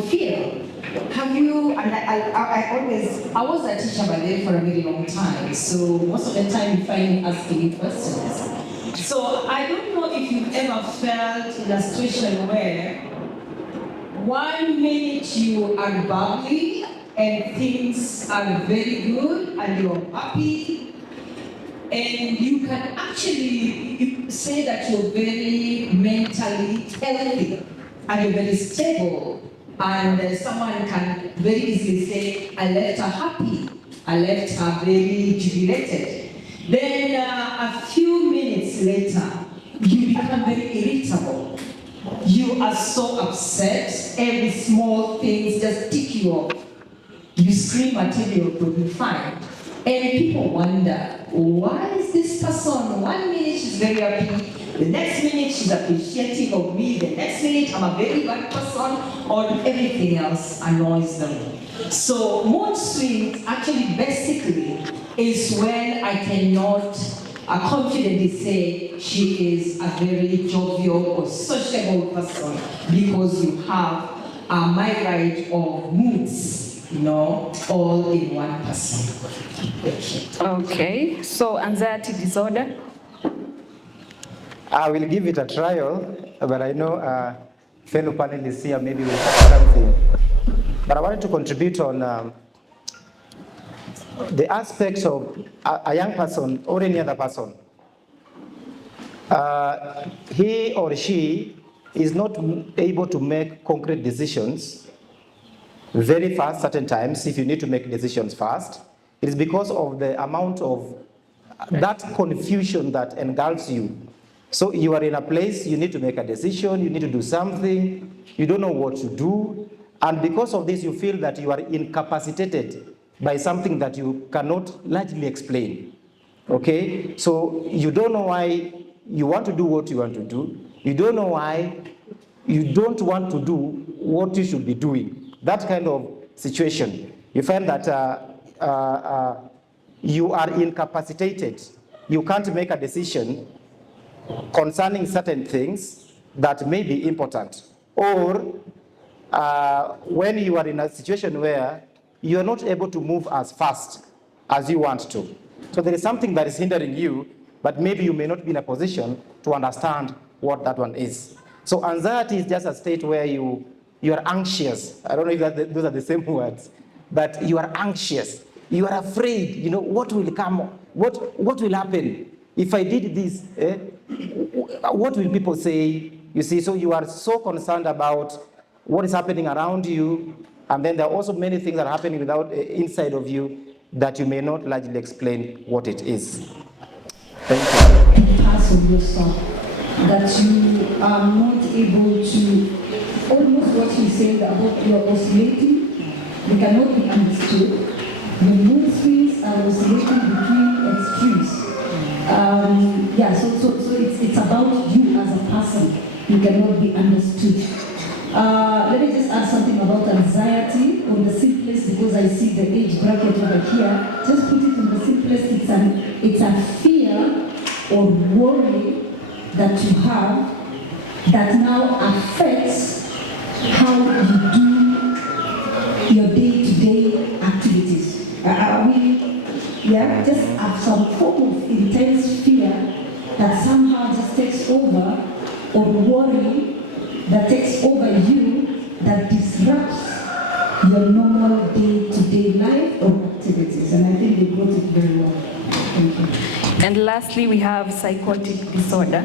to feel. Have you, and I was a teacher by then for a very long time, so most of the time you find me asking questions. So I don't know if you've ever felt in a situation where 1 minute you are bubbly and things are very good and you're happy, and you can actually say that you're very mentally healthy and you're very stable, and someone can very easily say, I left her happy, I left her very jubilated. Then a few minutes later, you become very irritable. You are so upset, every small thing just tick you off. You scream until you're fine. And people wonder, why is this person, 1 minute she's very happy, the next minute she's appreciative of me, the next minute I'm a very bad person, or everything else annoys them. So mood swings actually basically is when I cannot confidently say she is a very jovial or sociable person, because you have a myriad of moods, all in one person. Okay, so anxiety disorder? I will give it a trial, but I know fellow panelists here maybe will have something. But I wanted to contribute on the aspects of a young person or any other person. He or she is not able to make concrete decisions very fast certain times. If you need to make decisions fast, it is because of the amount of that confusion that engulfs you. So you are in a place, you need to make a decision, you need to do something, you don't know what to do, and because of this you feel that you are incapacitated by something that you cannot largely explain. Okay? So you don't know why you want to do what you want to do, you don't know why you don't want to do what you should be doing. That kind of situation. You find that you are incapacitated. You can't make a decision concerning certain things that may be important. Or when you are in a situation where you are not able to move as fast as you want to. So there is something that is hindering you, but maybe you may not be in a position to understand what that one is. So anxiety is just a state where you are anxious. I don't know if those are the same words, but you are anxious. You are afraid, what will come, what will happen if I did this? What will people say? You see, so you are so concerned about what is happening around you, and then there are also many things that are happening inside of you that you may not largely explain what it is. Thank you. Parts of yourself that you are not able to, almost what you said about your oscillating, they cannot be understood. The mood swings are oscillating between extremes. So it's about you as a person. You cannot be understood. Let me just add something about anxiety on the simplest, because I see the age bracket over here. Just put it on the simplest. It's a fear or worry that you have that now affects how you do your day-to-day activities. Just have some form of intense fear that somehow just takes over, or worry that takes over you, that disrupts your normal day-to-day life or activities. And I think they brought it very well. Thank you. And lastly, we have psychotic disorder.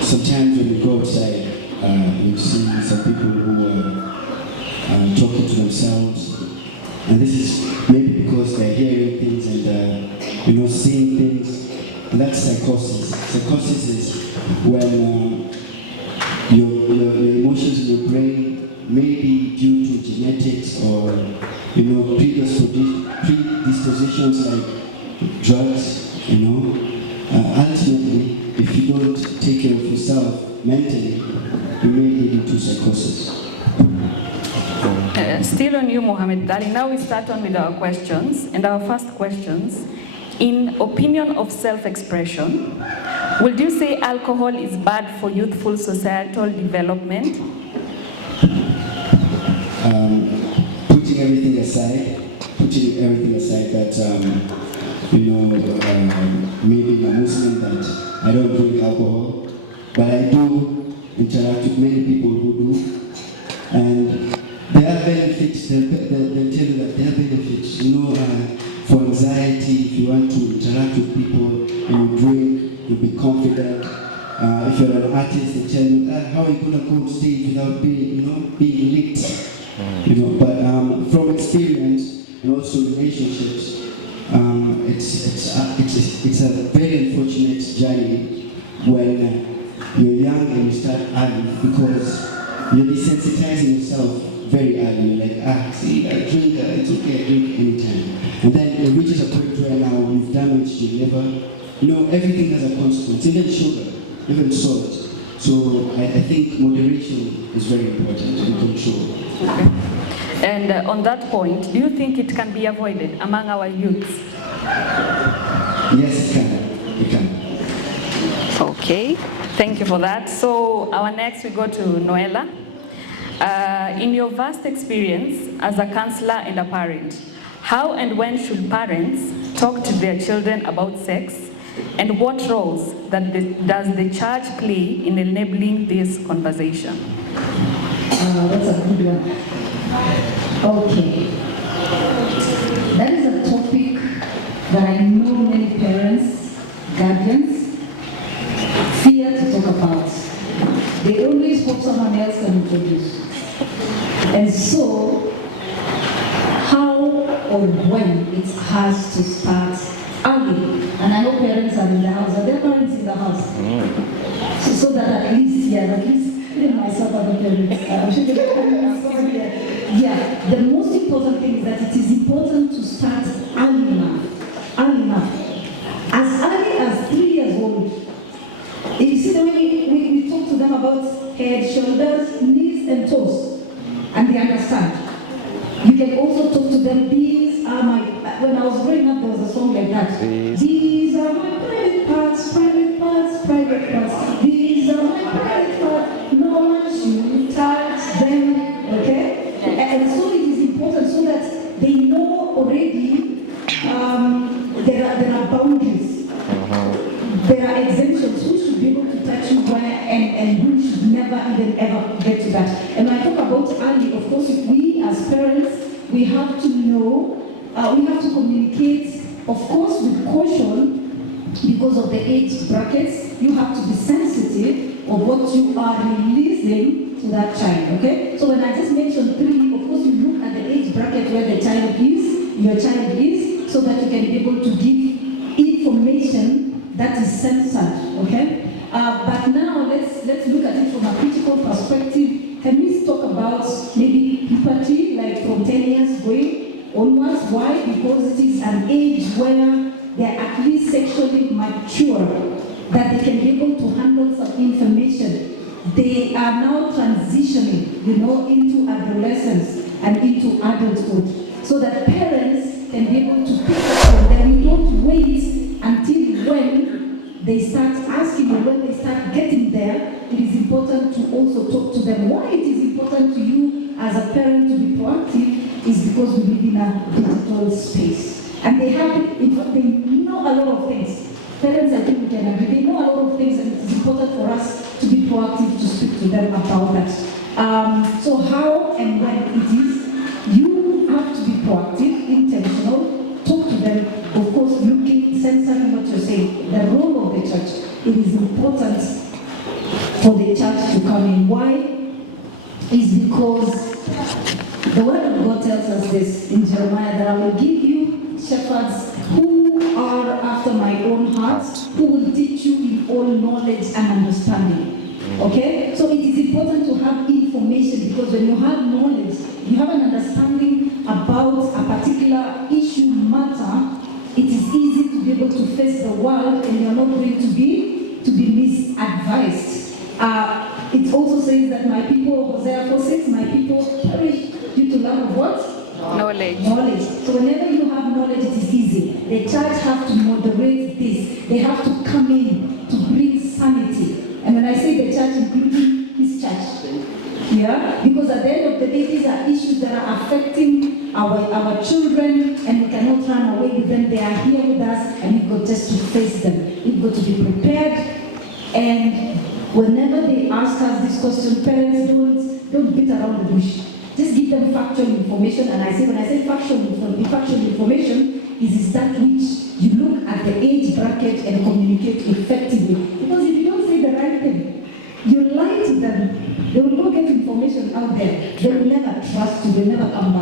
Sometimes when you go outside, you see some people who are talking to themselves, and this is maybe because they're hearing things and seeing things. And that's psychosis. Psychosis is when your emotions in your brain may be due to genetics or predispositions like drugs. Ultimately, if you don't take care of yourself mentally, you may lead into psychosis. Still on you, Mohammed Dali. Now we start on with our questions. And our first questions, in opinion of self-expression, Would you say alcohol is bad for youthful societal development? Putting everything aside that, me being a Muslim, that I don't drink alcohol, but I do interact with many people who do, and there are benefits. They'll tell you that there are benefits. For anxiety, if you want to interact with people and you drink, you'll be confident. If you're an artist, they tell you, how are you going to go on stage without being licked? But from experience and also relationships, it's a very unfortunate journey when you're young and you start early, because you're desensitizing yourself very early. You're like, see, I drink, it's okay, I drink anytime. And then it reaches a point where now you've damaged your liver. Everything has a consequence, even sugar, even salt. So I think moderation is very important and control. Okay. And on that point, do you think it can be avoided among our youths? Yes, it can. It can. Okay, thank you for that. So our next we go to Noella. In your vast experience as a counselor and a parent, how and when should parents talk to their children about sex, and what roles does the church play in enabling this conversation? That's a good one. Okay. That is a topic that I know many parents, guardians, fear to talk about. They always hope someone else can introduce. And so, how or when it has to start early. And I know parents are in the house. Are there parents in the house? So that at least even myself as a parent, the most important thing is that it is important to start early enough. As early as 3 years old. You see, when we talk to them about head, shoulders, knees, and toes, and they understand. You can also talk to them, these are my, when I was growing up, there was a song like that. These are my private parts. These are my private parts. No one should touch them. Okay? And so it is important so that they know already there are boundaries. There are exemptions. Who should be able to touch you where and who should never even ever get to that. And when I talk about early, of course, if we as parents, we have to know, we have to communicate, of course, with caution because of the age brackets. You have to be sensitive of what you are releasing to that child, okay? So when I just mentioned 3, of course, you look at the age bracket where the child is, your child is, so that you can be able to give information that is censored, okay? But now let's look at it from a critical perspective. Can we talk about maybe puberty, like from 10 years going onwards? Why? Because it is an age where they are at least sexually mature, that they can be able to handle some information. They are now transitioning, into adolescence and into adulthood, so that parents can be able to pick up from them. We don't wait until when they start asking or when they start getting there. It is important to also talk to them. Why it is important to you as a parent to be proactive is because we live in a digital space. And they know a lot of things. Parents, I think we can agree, they know a lot of things, and it is important for us to be proactive to speak to them about that. So how and when it is, you have to be proactive, intentional, talk to them, of course, censoring what you're saying. The role of the church, it is important for the church to come in. Why? Is because the word of God tells us this in Jeremiah, that I will give you shepherds who are after my own heart, who will teach you in all knowledge and understanding. Okay? So it is important to have information, because when you have knowledge, you have an understanding about a particular issue, matter, it is easy to be able to face the world, and you're not going to be misadvised. It also says that my people, Hosea 4:6, my people perish due to lack of what? Knowledge. So whenever you have knowledge, it is easy. The church have to moderate this. They have to come in to bring fear, because at the end of the day, these are issues that are affecting our children, and we cannot run away with them. They are here with us, and we've got just to face them. We've got to be prepared, and whenever they ask us this question, parents, don't beat around the bush. Just give them factual information, and when I say factual information, is that which you look at the age bracket and communicate effectively. Because if you don't say the right thing, you lie to them, they will go get information out there. They will never trust you, they will never come back.